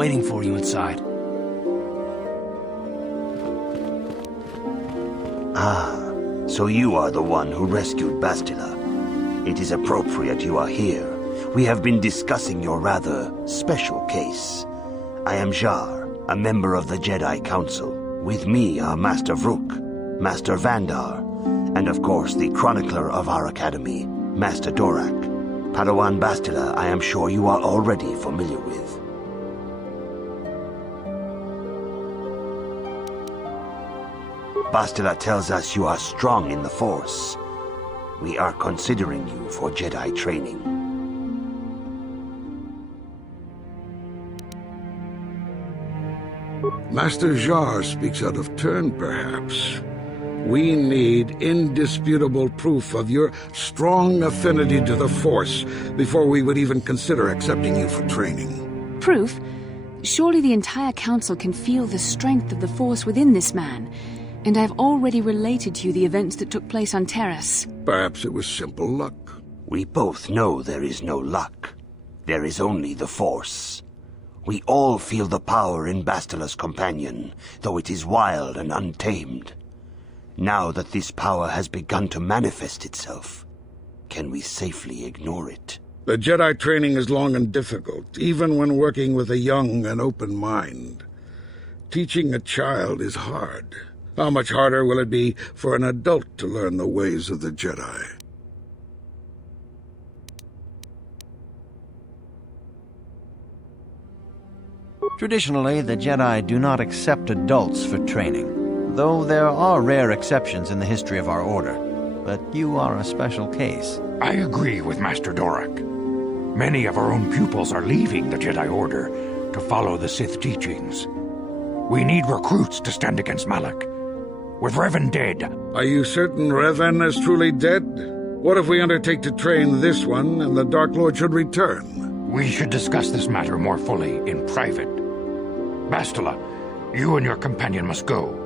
waiting for you inside. Ah, so you are the one who rescued Bastila. It is appropriate you are here. We have been discussing your rather special case. I am Jar, a member of the Jedi Council. With me are Master Vrook, Master Vandar, and of course the chronicler of our academy, Master Dorak. Padawan Bastila, I am sure you are already familiar with. Bastila tells us you are strong in the Force. We are considering you for Jedi training. Master Jar speaks out of turn, perhaps. We need indisputable proof of your strong affinity to the Force before we would even consider accepting you for training. Proof? Surely the entire Council can feel the strength of the Force within this man, and I've already related to you the events that took place on Terrace. Perhaps it was simple luck. We both know there is no luck. There is only the Force. We all feel the power in Bastila's companion, though it is wild and untamed. Now that this power has begun to manifest itself, can we safely ignore it? The Jedi training is long and difficult, even when working with a young and open mind. Teaching a child is hard. How much harder will it be for an adult to learn the ways of the Jedi? Traditionally, the Jedi do not accept adults for training, though there are rare exceptions in the history of our order. But you are a special case. I agree with Master Dorak. Many of our own pupils are leaving the Jedi Order to follow the Sith teachings. We need recruits to stand against Malak. With Revan dead... Are you certain Revan is truly dead? What if we undertake to train this one and the Dark Lord should return? We should discuss this matter more fully in private. Bastila, you and your companion must go.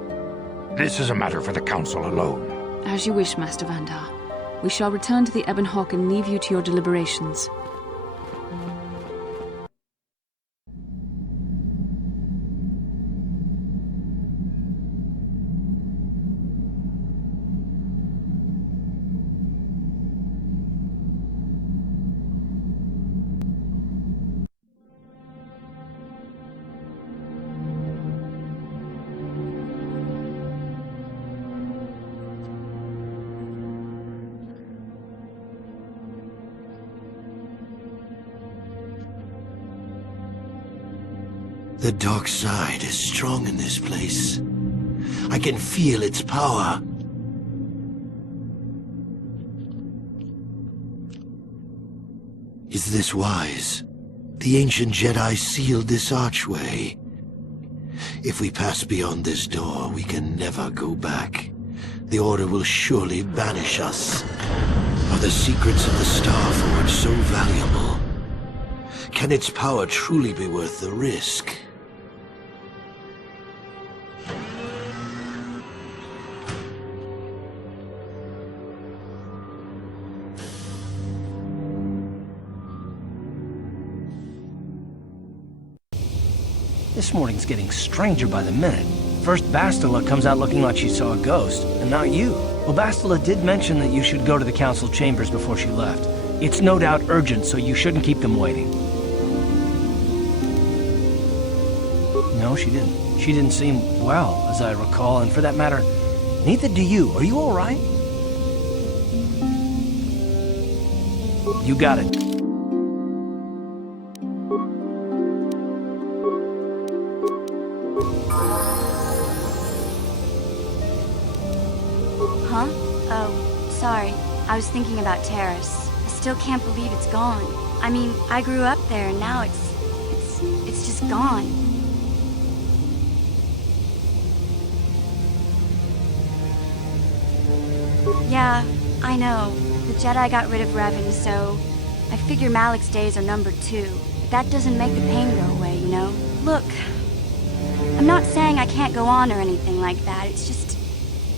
This is a matter for the Council alone. As you wish, Master Vandar. We shall return to the Ebon Hawk and leave you to your deliberations. The dark side is strong in this place. I can feel its power. Is this wise? The ancient Jedi sealed this archway. If we pass beyond this door, we can never go back. The Order will surely banish us. Are the secrets of the Star Forge so valuable? Can its power truly be worth the risk? This morning's getting stranger by the minute. First Bastila comes out looking like she saw a ghost, and now you. Well, Bastila did mention that you should go to the Council chambers before she left. It's no doubt urgent, so you shouldn't keep them waiting. No, she didn't. She didn't seem well, as I recall, and for that matter, neither do you. Are you all right? You got it. Huh? Oh, sorry. I was thinking about Terrace. I still can't believe it's gone. I mean, I grew up there and now it's just gone. Yeah, I know. The Jedi got rid of Revan, so I figure Malak's days are numbered too. But that doesn't make the pain go away, you know? Look, I'm not saying I can't go on or anything like that.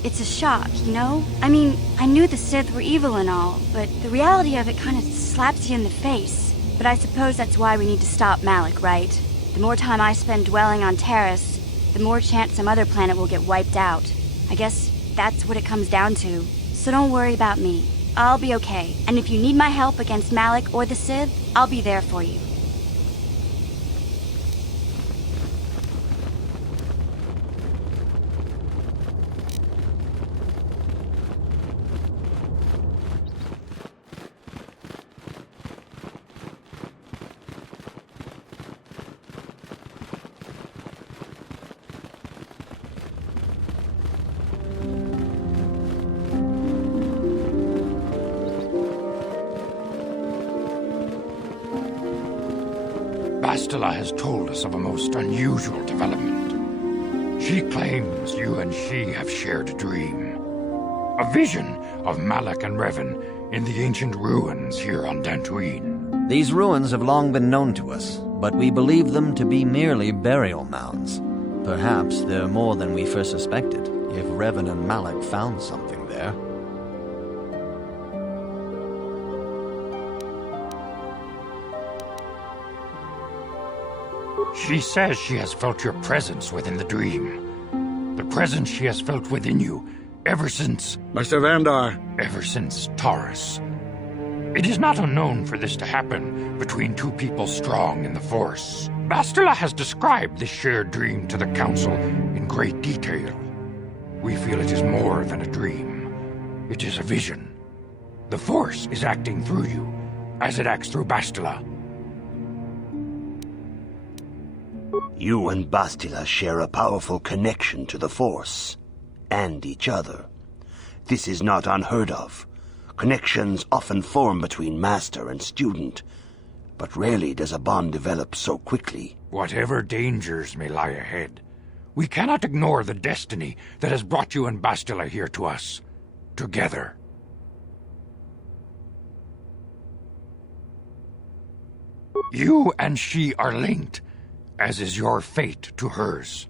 It's a shock, you know? I mean, I knew the Sith were evil and all, but the reality of it kind of slaps you in the face. But I suppose that's why we need to stop Malak, right? The more time I spend dwelling on Terrace, the more chance some other planet will get wiped out. I guess that's what it comes down to. So don't worry about me. I'll be okay. And if you need my help against Malak or the Sith, I'll be there for you. Bastila has told us of a most unusual development. She claims you and she have shared a dream. A vision of Malak and Revan in the ancient ruins here on Dantooine. These ruins have long been known to us, but we believe them to be merely burial mounds. Perhaps they're more than we first suspected, if Revan and Malak found something there. She says she has felt your presence within the dream. The presence she has felt within you ever since... Master Vandar. Ever since Taurus. It is not unknown for this to happen between two people strong in the Force. Bastila has described this shared dream to the Council in great detail. We feel it is more than a dream. It is a vision. The Force is acting through you, as it acts through Bastila. You and Bastila share a powerful connection to the Force, and each other. This is not unheard of. Connections often form between master and student, but rarely does a bond develop so quickly. Whatever dangers may lie ahead, we cannot ignore the destiny that has brought you and Bastila here to us, together. You and she are linked, as is your fate to hers.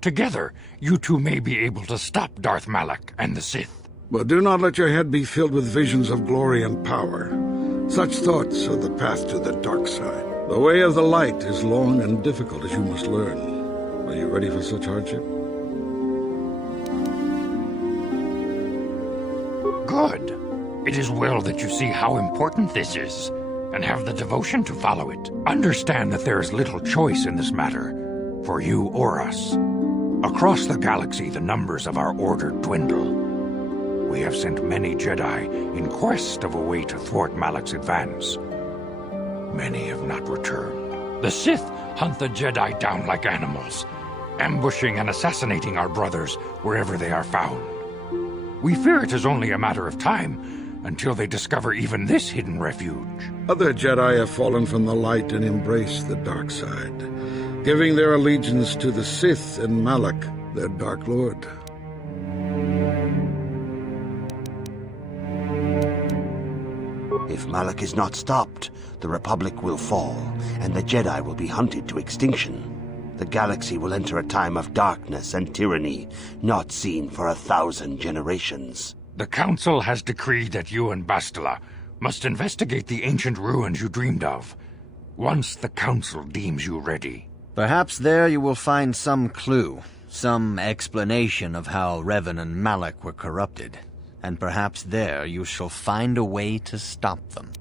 Together, you two may be able to stop Darth Malak and the Sith. But do not let your head be filled with visions of glory and power. Such thoughts are the path to the dark side. The way of the light is long and difficult, as you must learn. Are you ready for such hardship? Good. It is well that you see how important this is, and have the devotion to follow it. Understand that there is little choice in this matter, for you or us. Across the galaxy, the numbers of our order dwindle. We have sent many Jedi in quest of a way to thwart Malak's advance. Many have not returned. The Sith hunt the Jedi down like animals, ambushing and assassinating our brothers wherever they are found. We fear it is only a matter of time until they discover even this hidden refuge. Other Jedi have fallen from the light and embraced the dark side, giving their allegiance to the Sith and Malak, their Dark Lord. If Malak is not stopped, the Republic will fall, and the Jedi will be hunted to extinction. The galaxy will enter a time of darkness and tyranny, not seen for 1,000 generations. The Council has decreed that you and Bastila must investigate the ancient ruins you dreamed of, once the Council deems you ready. Perhaps there you will find some clue, some explanation of how Revan and Malak were corrupted, and perhaps there you shall find a way to stop them.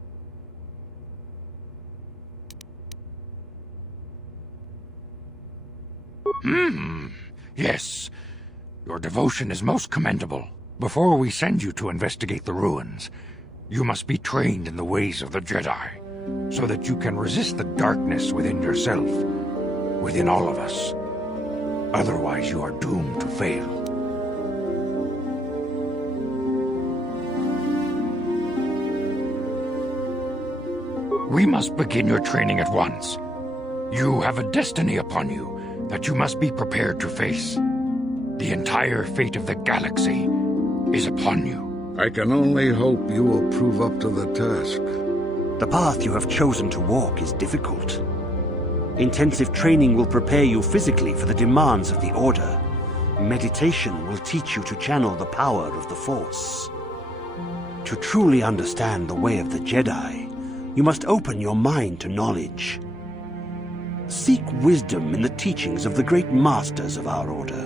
Yes. Your devotion is most commendable. Before we send you to investigate the ruins, you must be trained in the ways of the Jedi, so that you can resist the darkness within yourself, within all of us. Otherwise, you are doomed to fail. We must begin your training at once. You have a destiny upon you that you must be prepared to face. The entire fate of the galaxy is upon you. I can only hope you will prove up to the task. The path you have chosen to walk is difficult. Intensive training will prepare you physically for the demands of the Order. Meditation will teach you to channel the power of the Force. To truly understand the way of the Jedi, you must open your mind to knowledge. Seek wisdom in the teachings of the great masters of our order.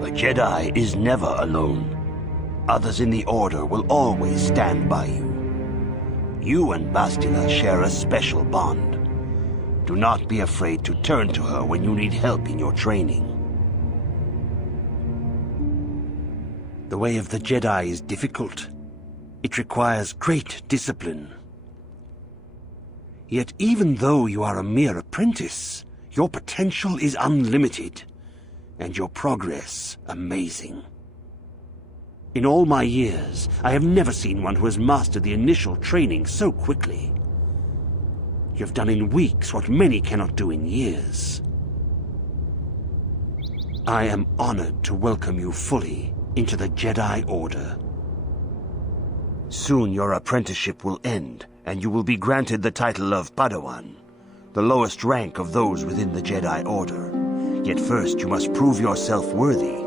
A Jedi is never alone. Others in the Order will always stand by you. You and Bastila share a special bond. Do not be afraid to turn to her when you need help in your training. The way of the Jedi is difficult. It requires great discipline. Yet even though you are a mere apprentice, your potential is unlimited, and your progress amazing. In all my years, I have never seen one who has mastered the initial training so quickly. You've done in weeks what many cannot do in years. I am honored to welcome you fully into the Jedi Order. Soon your apprenticeship will end, and you will be granted the title of Padawan, the lowest rank of those within the Jedi Order. Yet first you must prove yourself worthy.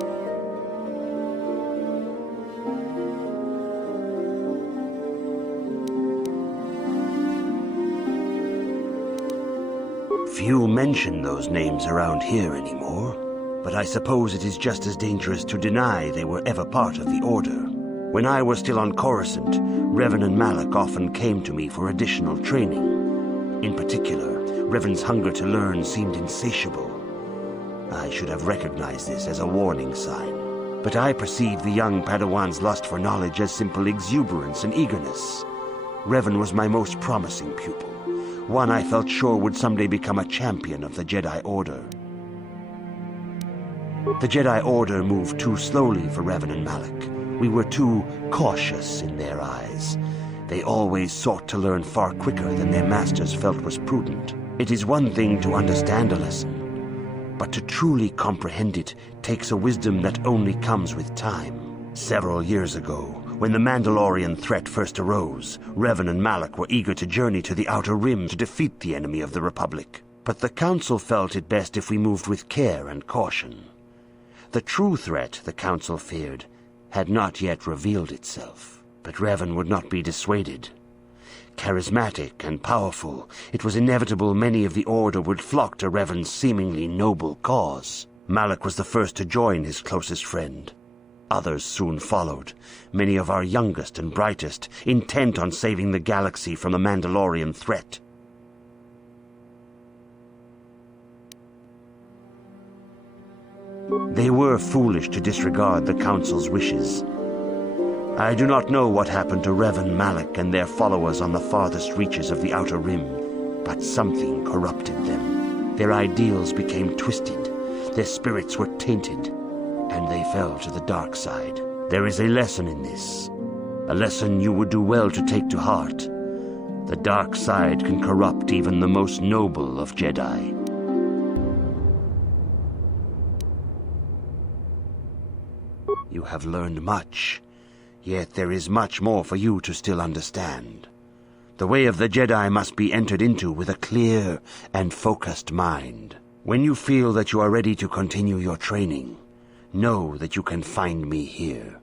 Few mention those names around here anymore, but I suppose it is just as dangerous to deny they were ever part of the Order. When I was still on Coruscant, Revan and Malak often came to me for additional training. In particular, Revan's hunger to learn seemed insatiable. I should have recognized this as a warning sign, but I perceived the young Padawan's lust for knowledge as simple exuberance and eagerness. Revan was my most promising pupil, one I felt sure would someday become a champion of the Jedi Order. The Jedi Order moved too slowly for Revan and Malak. We were too cautious in their eyes. They always sought to learn far quicker than their masters felt was prudent. It is one thing to understand a lesson, but to truly comprehend it takes a wisdom that only comes with time. Several years ago, when the Mandalorian threat first arose, Revan and Malak were eager to journey to the Outer Rim to defeat the enemy of the Republic. But the Council felt it best if we moved with care and caution. The true threat, the Council feared, had not yet revealed itself. But Revan would not be dissuaded. Charismatic and powerful, it was inevitable many of the Order would flock to Revan's seemingly noble cause. Malak was the first to join his closest friend. Others soon followed, many of our youngest and brightest, intent on saving the galaxy from the Mandalorian threat. They were foolish to disregard the Council's wishes. I do not know what happened to Revan, Malak, and their followers on the farthest reaches of the Outer Rim, but something corrupted them. Their ideals became twisted, their spirits were tainted, and they fell to the dark side. There is a lesson in this, a lesson you would do well to take to heart. The dark side can corrupt even the most noble of Jedi. You have learned much, yet there is much more for you to still understand. The way of the Jedi must be entered into with a clear and focused mind. When you feel that you are ready to continue your training, know that you can find me here.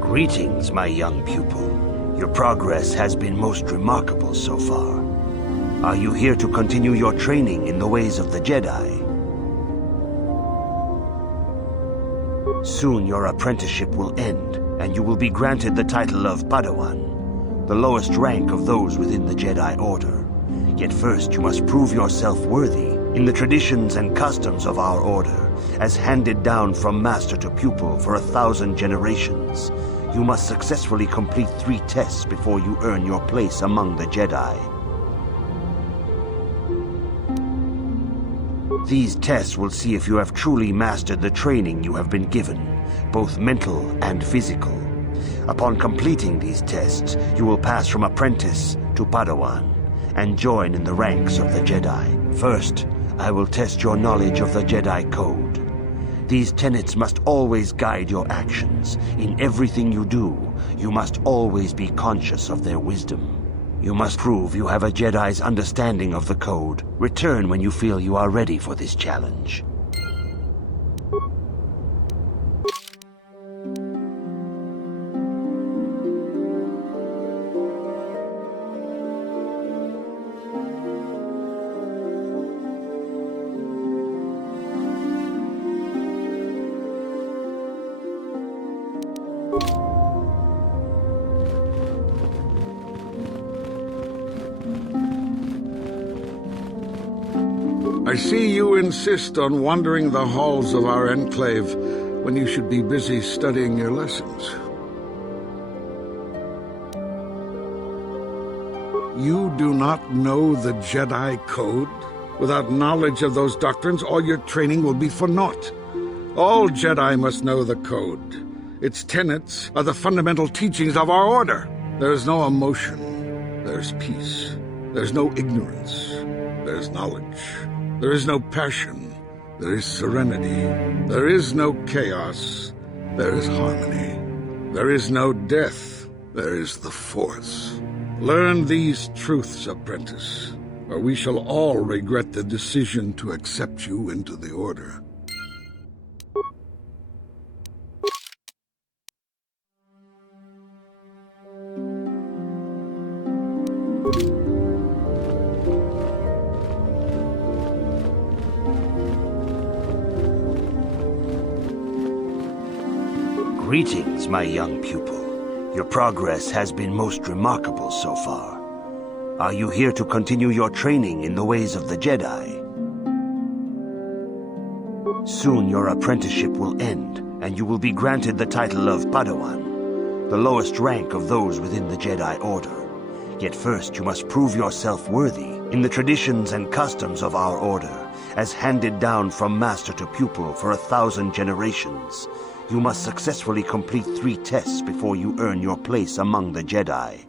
Greetings, my young pupil. Your progress has been most remarkable so far. Are you here to continue your training in the ways of the Jedi? Soon your apprenticeship will end, and you will be granted the title of Padawan, the lowest rank of those within the Jedi Order. Yet first you must prove yourself worthy. In the traditions and customs of our order, as handed down from master to pupil for 1,000 generations, you must successfully complete 3 tests before you earn your place among the Jedi. These tests will see if you have truly mastered the training you have been given, both mental and physical. Upon completing these tests, you will pass from apprentice to Padawan and join in the ranks of the Jedi. First, I will test your knowledge of the Jedi Code. These tenets must always guide your actions. In everything you do, you must always be conscious of their wisdom. You must prove you have a Jedi's understanding of the Code. Return when you feel you are ready for this challenge. I see you insist on wandering the halls of our enclave when you should be busy studying your lessons. You do not know the Jedi Code? Without knowledge of those doctrines, all your training will be for naught. All Jedi must know the Code. Its tenets are the fundamental teachings of our order. There is no emotion. There's peace. There's no ignorance. There's knowledge. There is no passion. There is serenity. There is no chaos. There is harmony. There is no death. There is the Force. Learn these truths, apprentice, or we shall all regret the decision to accept you into the Order. Greetings, my young pupil. Your progress has been most remarkable so far. Are you here to continue your training in the ways of the Jedi? Soon your apprenticeship will end, and you will be granted the title of Padawan, the lowest rank of those within the Jedi Order. Yet first you must prove yourself worthy in the traditions and customs of our Order, as handed down from master to pupil for 1,000 generations. You must successfully complete 3 tests before you earn your place among the Jedi.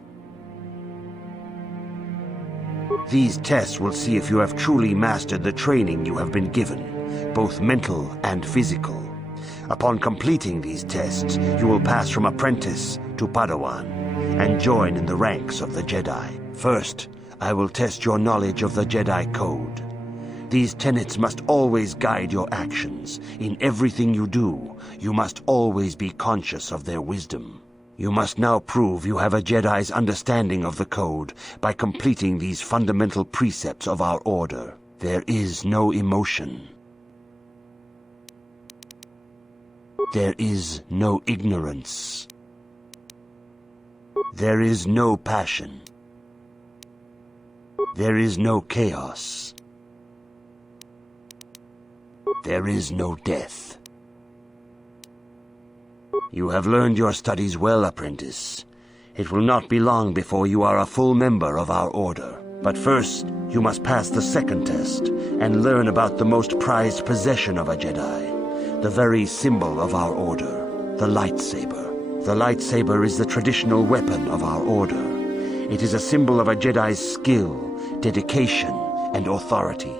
These tests will see if you have truly mastered the training you have been given, both mental and physical. Upon completing these tests, you will pass from apprentice to Padawan and join in the ranks of the Jedi. First, I will test your knowledge of the Jedi Code. These tenets must always guide your actions. In everything you do, you must always be conscious of their wisdom. You must now prove you have a Jedi's understanding of the Code by completing these fundamental precepts of our Order. There is no emotion. There is no ignorance. There is no passion. There is no chaos. There is no death. You have learned your studies well, apprentice. It will not be long before you are a full member of our Order. But first, you must pass the second test and learn about the most prized possession of a Jedi, the very symbol of our Order, the lightsaber. The lightsaber is the traditional weapon of our Order. It is a symbol of a Jedi's skill, dedication, and authority.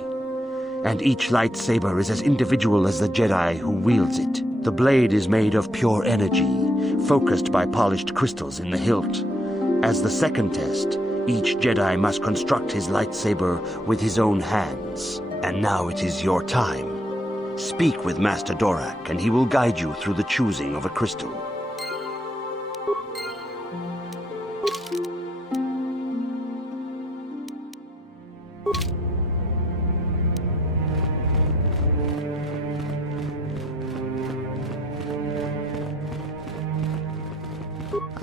And each lightsaber is as individual as the Jedi who wields it. The blade is made of pure energy, focused by polished crystals in the hilt. As the second test, each Jedi must construct his lightsaber with his own hands. And now it is your time. Speak with Master Dorak, and he will guide you through the choosing of a crystal.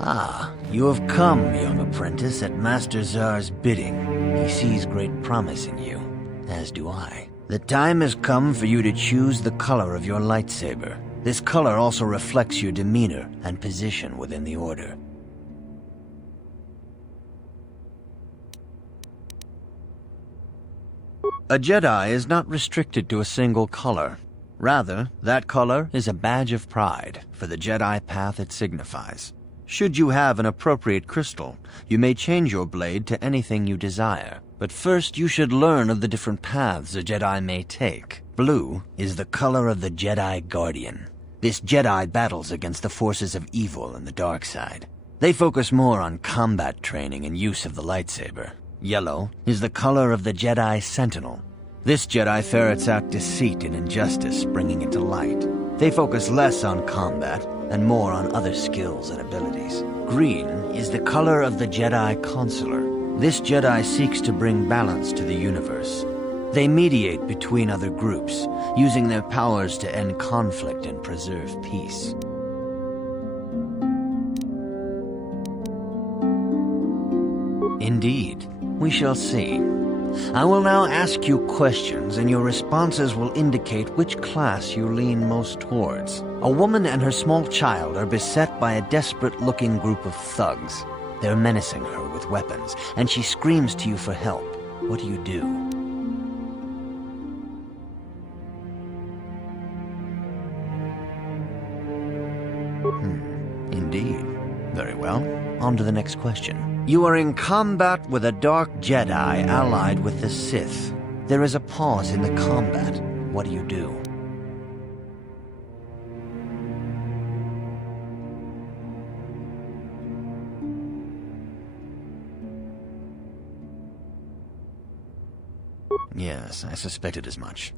Ah, you have come, young apprentice, at Master Zar's bidding. He sees great promise in you, as do I. The time has come for you to choose the color of your lightsaber. This color also reflects your demeanor and position within the Order. A Jedi is not restricted to a single color. Rather, that color is a badge of pride for the Jedi path it signifies. Should you have an appropriate crystal, you may change your blade to anything you desire. But first you should learn of the different paths a Jedi may take. Blue is the color of the Jedi Guardian. This Jedi battles against the forces of evil and the dark side. They focus more on combat training and use of the lightsaber. Yellow is the color of the Jedi Sentinel. This Jedi ferrets out deceit and injustice, bringing it to light. They focus less on combat and more on other skills and abilities. Green is the color of the Jedi Consular. This Jedi seeks to bring balance to the universe. They mediate between other groups, using their powers to end conflict and preserve peace. Indeed, we shall see. I will now ask you questions, and your responses will indicate which class you lean most towards. A woman and her small child are beset by a desperate-looking group of thugs. They're menacing her with weapons, and she screams to you for help. What do you do? Indeed. Very well. On to the next question. You are in combat with a dark Jedi allied with the Sith. There is a pause in the combat. What do you do? Yes, I suspected as much.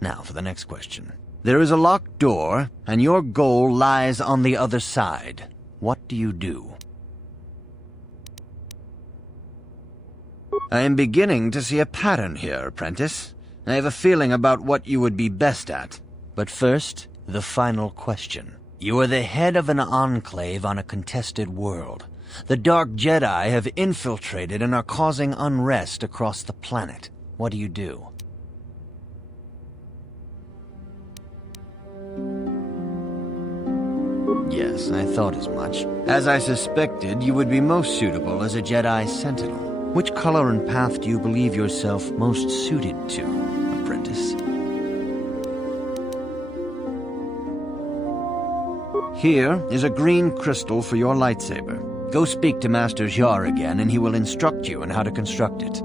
Now for the next question. There is a locked door, and your goal lies on the other side. What do you do? I am beginning to see a pattern here, apprentice. I have a feeling about what you would be best at. But first, the final question. You are the head of an enclave on a contested world. The Dark Jedi have infiltrated and are causing unrest across the planet. What do you do? Yes, I thought as much. As I suspected, you would be most suitable as a Jedi Sentinel. Which color and path do you believe yourself most suited to, apprentice? Here is a green crystal for your lightsaber. Go speak to Master Jar again, and he will instruct you on how to construct it.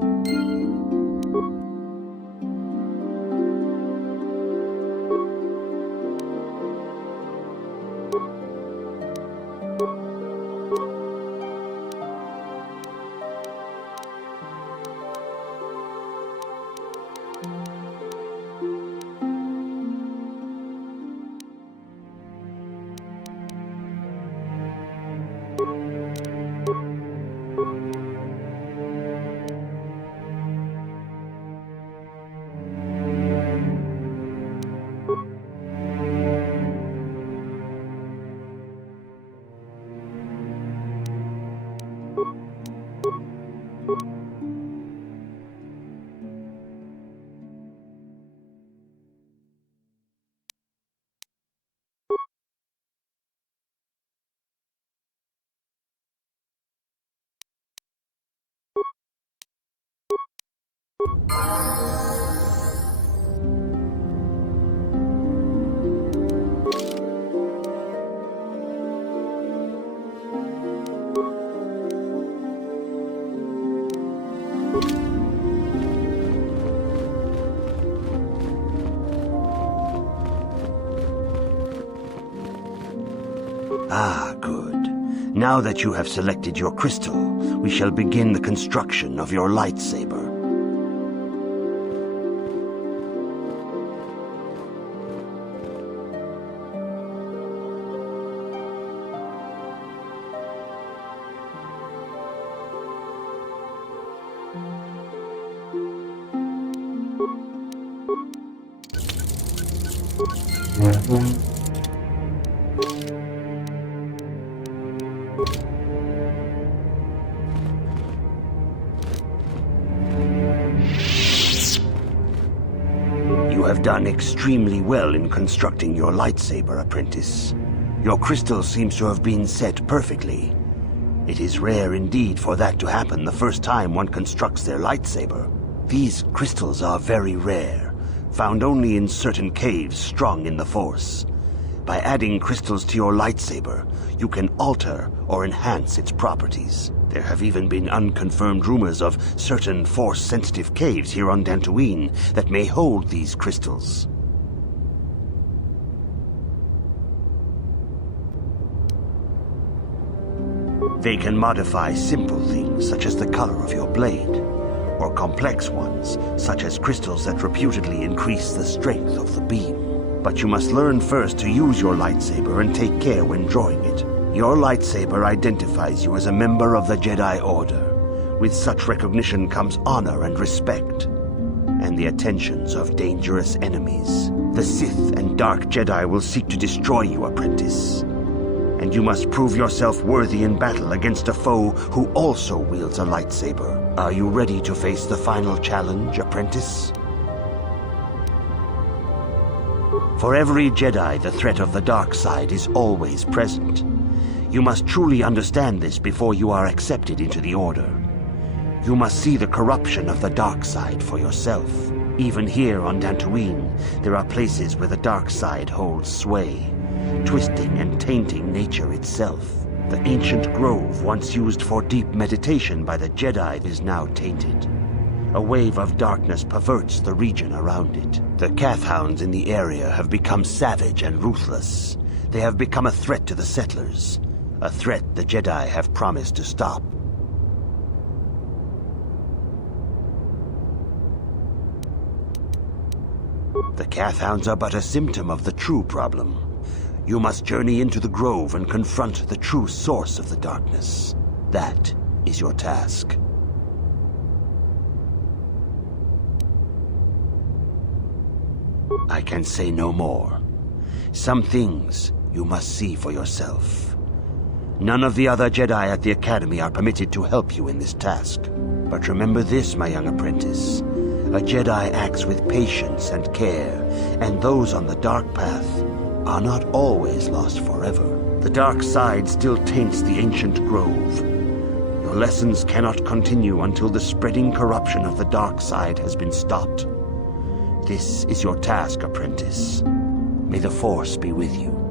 Ah, good. Now that you have selected your crystal, we shall begin the construction of your lightsaber. You have done extremely well in constructing your lightsaber, apprentice. Your crystal seems to have been set perfectly. It is rare indeed for that to happen the first time one constructs their lightsaber. These crystals are very rare, found only in certain caves strong in the Force. By adding crystals to your lightsaber, you can alter or enhance its properties. There have even been unconfirmed rumors of certain Force-sensitive caves here on Dantooine that may hold these crystals. They can modify simple things such as the color of your blade, or complex ones such as crystals that reputedly increase the strength of the beam. But you must learn first to use your lightsaber and take care when drawing it. Your lightsaber identifies you as a member of the Jedi Order. With such recognition comes honor and respect, and the attentions of dangerous enemies. The Sith and Dark Jedi will seek to destroy you, apprentice. and you must prove yourself worthy in battle against a foe who also wields a lightsaber. Are you ready to face the final challenge, apprentice? For every Jedi, the threat of the dark side is always present. You must truly understand this before you are accepted into the Order. You must see the corruption of the dark side for yourself. Even here on Dantooine, there are places where the dark side holds sway, twisting and tainting nature itself. The ancient grove, once used for deep meditation by the Jedi, is now tainted. A wave of darkness perverts the region around it. The Kathhounds in the area have become savage and ruthless. They have become a threat to the settlers, a threat the Jedi have promised to stop. The Kathhounds are but a symptom of the true problem. You must journey into the grove and confront the true source of the darkness. That is your task. I can say no more. Some things you must see for yourself. None of the other Jedi at the Academy are permitted to help you in this task. But remember this, my young apprentice. A Jedi acts with patience and care, and those on the dark path are not always lost forever. The dark side still taints the ancient grove. Your lessons cannot continue until the spreading corruption of the dark side has been stopped. This is your task, apprentice. May the Force be with you.